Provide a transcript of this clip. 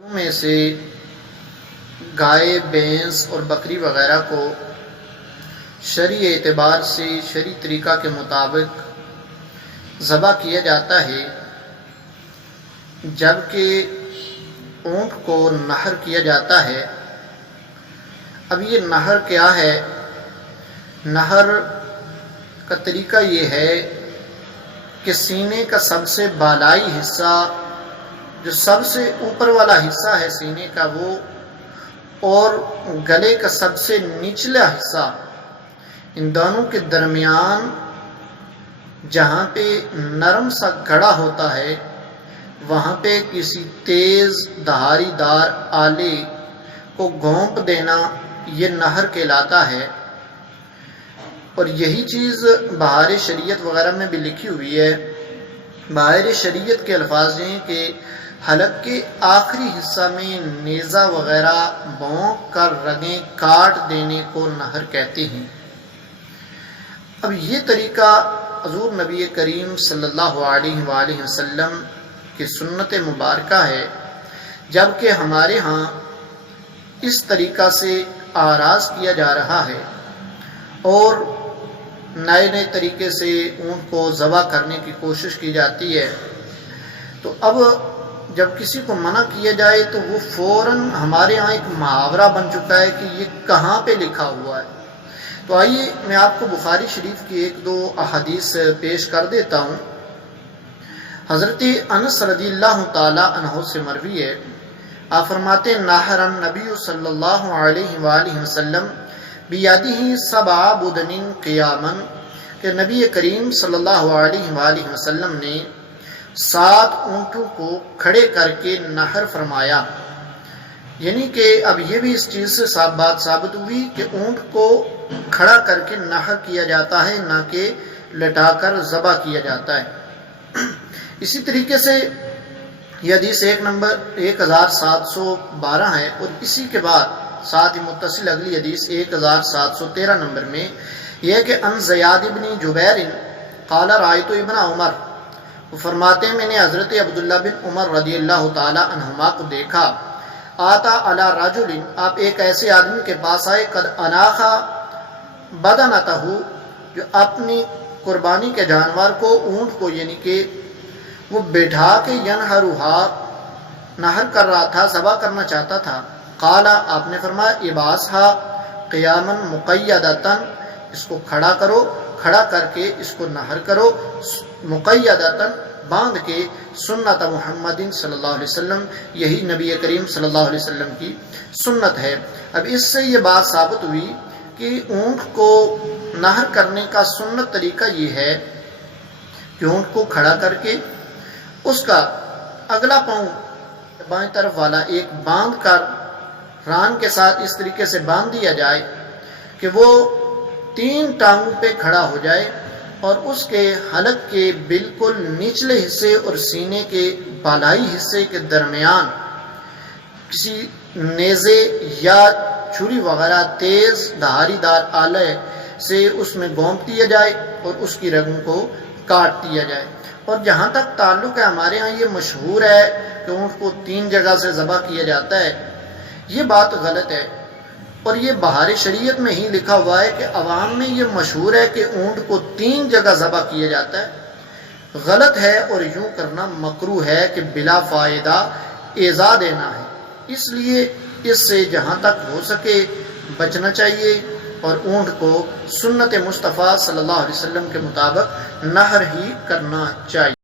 میں سے گائے، بھینس اور بکری وغیرہ کو شرعی اعتبار سے شرعی طریقہ کے مطابق ذبح کیا جاتا ہے، جبکہ اونٹ کو نحر کیا جاتا ہے۔ اب یہ نحر کیا ہے؟ نحر کا طریقہ یہ ہے کہ سینے کا سب سے بالائی حصہ، جو سب سے اوپر والا حصہ ہے سینے کا، وہ اور گلے کا سب سے نچلا حصہ، ان دونوں کے درمیان جہاں پہ نرم سا گڑھا ہوتا ہے، وہاں پہ کسی تیز دھاری دار آلے کو گھونپ دینا یہ نحر کہلاتا ہے۔ اور یہی چیز بہار شریعت وغیرہ میں بھی لکھی ہوئی ہے۔ بہار شریعت کے الفاظ ہیں کہ حلق کے آخری حصہ میں نیزہ وغیرہ بھونک کر رگیں کاٹ دینے کو نحر کہتے ہیں۔ اب یہ طریقہ حضور نبی کریم صلی اللہ علیہ وآلہ وسلم کی سنت مبارکہ ہے، جبکہ ہمارے ہاں اس طریقہ سے آراز کیا جا رہا ہے اور نئے نئے طریقے سے اونٹ کو ذبح کرنے کی کوشش کی جاتی ہے۔ تو اب جب کسی کو منع کیا جائے تو وہ فوراً ہمارے ہاں ایک محاورہ بن چکا ہے کہ یہ کہاں پہ لکھا ہوا ہے۔ تو آئیے میں آپ کو بخاری شریف کی ایک دو احادیث پیش کر دیتا ہوں۔ حضرت انس رضی اللہ تعالی عنہ سے مروی ہے، آپ فرماتے نحر النبی صلی اللہ علیہ وآلہ وسلم بیدہ سبع بدن قیاما، کہ نبی کریم صلی اللہ علیہ وآلہ وسلم نے 7 اونٹوں کو کھڑے کر کے نحر فرمایا۔ یعنی کہ اب یہ بھی اس چیز سے بات ثابت ہوئی کہ اونٹ کو کھڑا کر کے نحر کیا جاتا ہے، نہ کہ لٹا کر ذبح کیا جاتا ہے۔ اسی طریقے سے یہ حدیث ایک نمبر 1712 ہے، اور اسی کے بعد ساتھ ہی متصل اگلی حدیث 1713 نمبر میں یہ ہے کہ ان زیاد بن جبیر قال رأیت ابن عمر، وہ فرماتے ہیں میں نے حضرت عبداللہ بن عمر رضی اللہ تعالی عنہما کو دیکھا، آتا علی رجل، آپ ایک ایسے آدمی کے پاس آئے، قد اناخا بدنتہ، جو اپنی قربانی کے جانور کو، اونٹ کو، یعنی کہ وہ بٹھا کے ینحرھا، نحر کر رہا تھا، ذبح کرنا چاہتا تھا۔ قال، آپ نے فرمایا اباسھا قیاما مقیدۃ، اس کو کھڑا کرو، کھڑا کر کے اس کو نحر کرو، مقیدۃ، باندھ کے، سنت محمد صلی اللہ علیہ وسلم، یہی نبی کریم صلی اللہ علیہ وسلم کی سنت ہے۔ اب اس سے یہ بات ثابت ہوئی کہ اونٹ کو نحر کرنے کا سنت طریقہ یہ ہے کہ اونٹ کو کھڑا کر کے اس کا اگلا پاؤں بائیں طرف والا ایک باندھ کر ران کے ساتھ اس طریقے سے باندھ دیا جائے کہ وہ 3 ٹانگوں پہ کھڑا ہو جائے، اور اس کے حلق کے بالکل نچلے حصے اور سینے کے بالائی حصے کے درمیان کسی نیزے یا چھری وغیرہ تیز دھاری دار آلے سے اس میں گھونپ دیا جائے اور اس کی رگوں کو کاٹ دیا جائے۔ اور جہاں تک تعلق ہے، ہمارے ہاں یہ مشہور ہے کہ اونٹ کو 3 جگہ سے ذبح کیا جاتا ہے، یہ بات غلط ہے۔ اور یہ بہار شریعت میں ہی لکھا ہوا ہے کہ عوام میں یہ مشہور ہے کہ اونٹ کو 3 جگہ ذبح کیا جاتا ہے، غلط ہے، اور یوں کرنا مکروہ ہے کہ بلا فائدہ ایذا دینا ہے۔ اس لیے اس سے جہاں تک ہو سکے بچنا چاہیے، اور اونٹ کو سنت مصطفیٰ صلی اللہ علیہ وسلم کے مطابق نحر ہی کرنا چاہیے۔